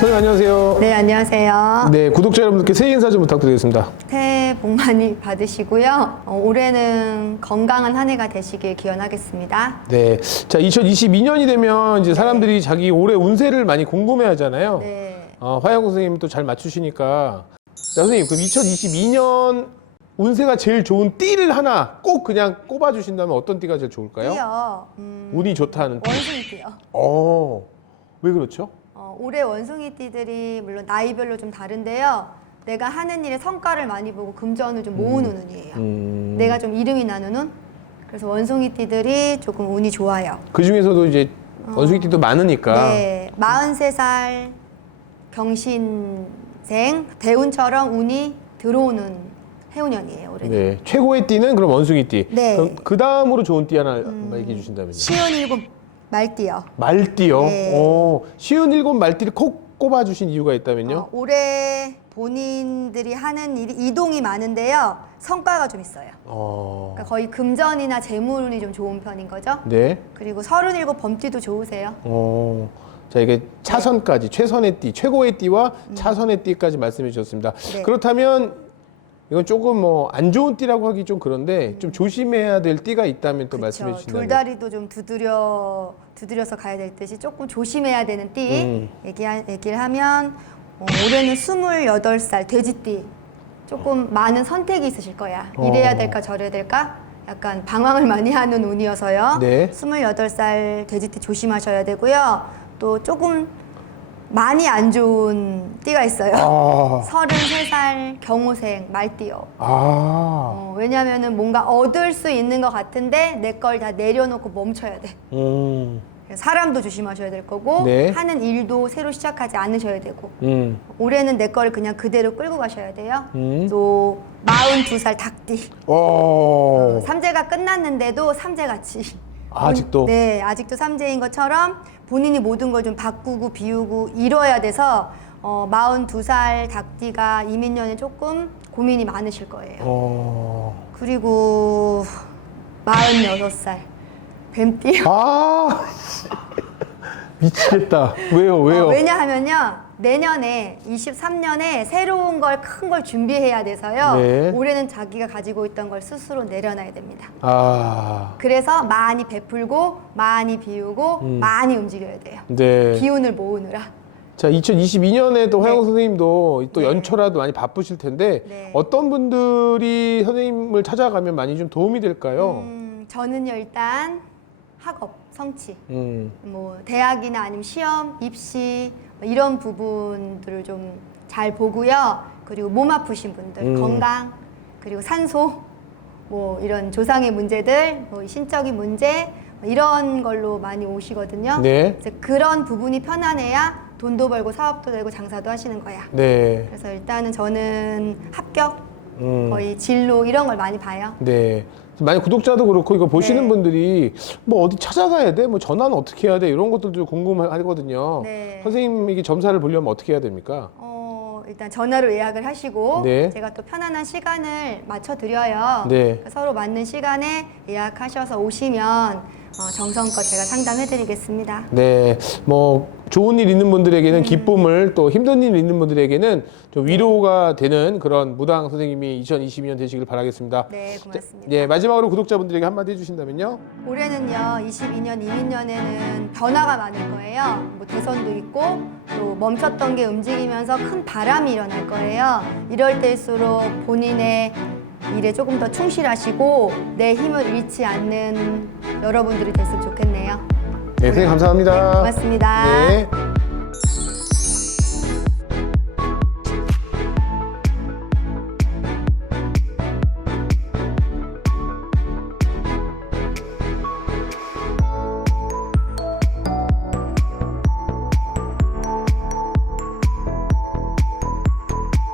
선생님 안녕하세요. 네, 안녕하세요. 네, 구독자 여러분들께 새해 인사 좀 부탁드리겠습니다. 새해 복 많이 받으시고요. 어, 올해는 건강한 한 해가 되시길 기원하겠습니다. 네, 자 2022년이 되면 이제 사람들이 자기 올해 운세를 많이 궁금해 하잖아요. 네. 어, 화영 선생님 또 잘 맞추시니까. 자, 선생님 그럼 2022년 운세가 제일 좋은 띠를 하나 꼭 그냥 꼽아 주신다면 어떤 띠가 제일 좋을까요? 띠요. 음, 운이 좋다는 띠. 원숭이 띠요. 어, 왜 그렇죠? 어, 올해 원숭이 띠들이 물론 나이별로 좀 다른데요. 내가 하는 일에 성과를 많이 보고 금전을 좀 모으는 운이에요. 음, 내가 좀 이름이 나는 운. 그래서 원숭이 띠들이 조금 운이 좋아요. 그 중에서도 이제 원숭이 띠도 많으니까. 어. 네, 43살 경신생 대운처럼 운이 들어오는 해운년이에요 올해는. 네, 최고의 띠는 그럼 원숭이 띠. 네. 음. 그럼 그 다음으로 좋은 띠 하나 얘기해 주신다면요. 시운 일곱 말띠요. 말띠요. 네. 어, 쉬운 일곱 말띠를 콕 꼽아 주신 이유가 있다면요. 어, 올해 본인들이 하는 일이 이동이 많은데요. 성과가 좀 있어요. 어, 그러니까 거의 금전이나 재물운이 좀 좋은 편인 거죠. 네. 그리고 37 범띠도 좋으세요. 어, 자 이게 차선까지 최선의 띠, 최고의 띠와 차선의 띠까지 말씀해 주셨습니다. 음. 네. 그렇다면 이건 조금 뭐 안 좋은 띠라고 하기 좀 그런데 좀 조심해야 될 띠가 있다면 또 말씀해. 주신다면. 돌다리도 좀 두드려 두드려서 가야 될 듯이 조금 조심해야 되는 띠 음. 얘기 얘기를 하면 어, 올해는 28살 돼지띠 조금 많은 선택이 있으실 거야. 어. 이래야 될까 저래야 될까? 약간 방황을 많이 하는 운이어서요. 네. 28살 돼지띠 조심하셔야 되고요. 또 조금 많이 안 좋은 띠가 있어요. 아, 33살 경호생 말띠요. 아, 어, 왜냐면은 뭔가 얻을 수 있는 것 같은데 내 걸 다 내려놓고 멈춰야 돼. 음, 사람도 조심하셔야 될 거고 네. 하는 일도 새로 시작하지 않으셔야 되고 음, 올해는 내 거를 그냥 그대로 끌고 가셔야 돼요. 음. 또 42살 닭띠. 어, 삼재가 끝났는데도 삼재같이. 아직도? 네, 아직도 삼재인 것처럼 본인이 모든 걸 좀 바꾸고 비우고 이뤄야 돼서 어, 42살 닭띠가 이민년에 조금 고민이 많으실 거예요. 어, 그리고 46살 뱀띠. 아, 미치겠다. 왜요, 왜요? 어, 왜냐하면요. 내년에 23년에 새로운 걸 큰 걸 준비해야 돼서요. 네. 올해는 자기가 가지고 있던 걸 스스로 내려놔야 됩니다. 아, 그래서 많이 베풀고 많이 비우고 음. 많이 움직여야 돼요. 네. 기운을 모으느라. 자, 2022년에도 화영 네. 선생님도 또 네. 연초라도 많이 바쁘실 텐데 네. 어떤 분들이 선생님을 찾아가면 많이 좀 도움이 될까요? 음, 저는요 일단 학업, 성취, 음, 뭐 대학이나 아니면 시험, 입시 뭐 이런 부분들을 좀 잘 보고요. 그리고 몸 아프신 분들 음. 건강 그리고 산소 뭐 이런 조상의 문제들, 뭐 신적인 문제 뭐 이런 걸로 많이 오시거든요. 네. 그래서 그런 부분이 편안해야 돈도 벌고 사업도 되고 장사도 하시는 거야. 네. 그래서 일단은 저는 합격, 음, 거의 진로 이런 걸 많이 봐요. 네. 만약 구독자도 그렇고 이거 보시는 네. 분들이 뭐 어디 찾아가야 돼? 뭐 전화는 어떻게 해야 돼? 이런 것들도 궁금하거든요. 네. 선생님에게 점사를 보려면 어떻게 해야 됩니까? 어, 일단 전화로 예약을 하시고 네. 제가 또 편안한 시간을 맞춰 드려요. 네. 서로 맞는 시간에 예약하셔서 오시면 어, 정성껏 제가 상담해 드리겠습니다. 네, 뭐 좋은 일 있는 음. 분들에게는 기쁨을 또 힘든 일 있는 분들에게는 좀 위로가 되는 그런 무당 선생님이 2022년 되시길 바라겠습니다. 네, 고맙습니다. 네, 마지막으로 구독자분들에게 한마디 해주신다면요. 올해는요, 22년, 이민년에는 변화가 많을 거예요. 뭐 대선도 있고, 또 멈췄던 게 움직이면서 큰 바람이 일어날 거예요. 이럴 때일수록 본인의 일에 조금 더 충실하시고, 내 힘을 잃지 않는 여러분들이 됐으면 좋겠네요. 네, 선생님 감사합니다. 고맙습니다. 네.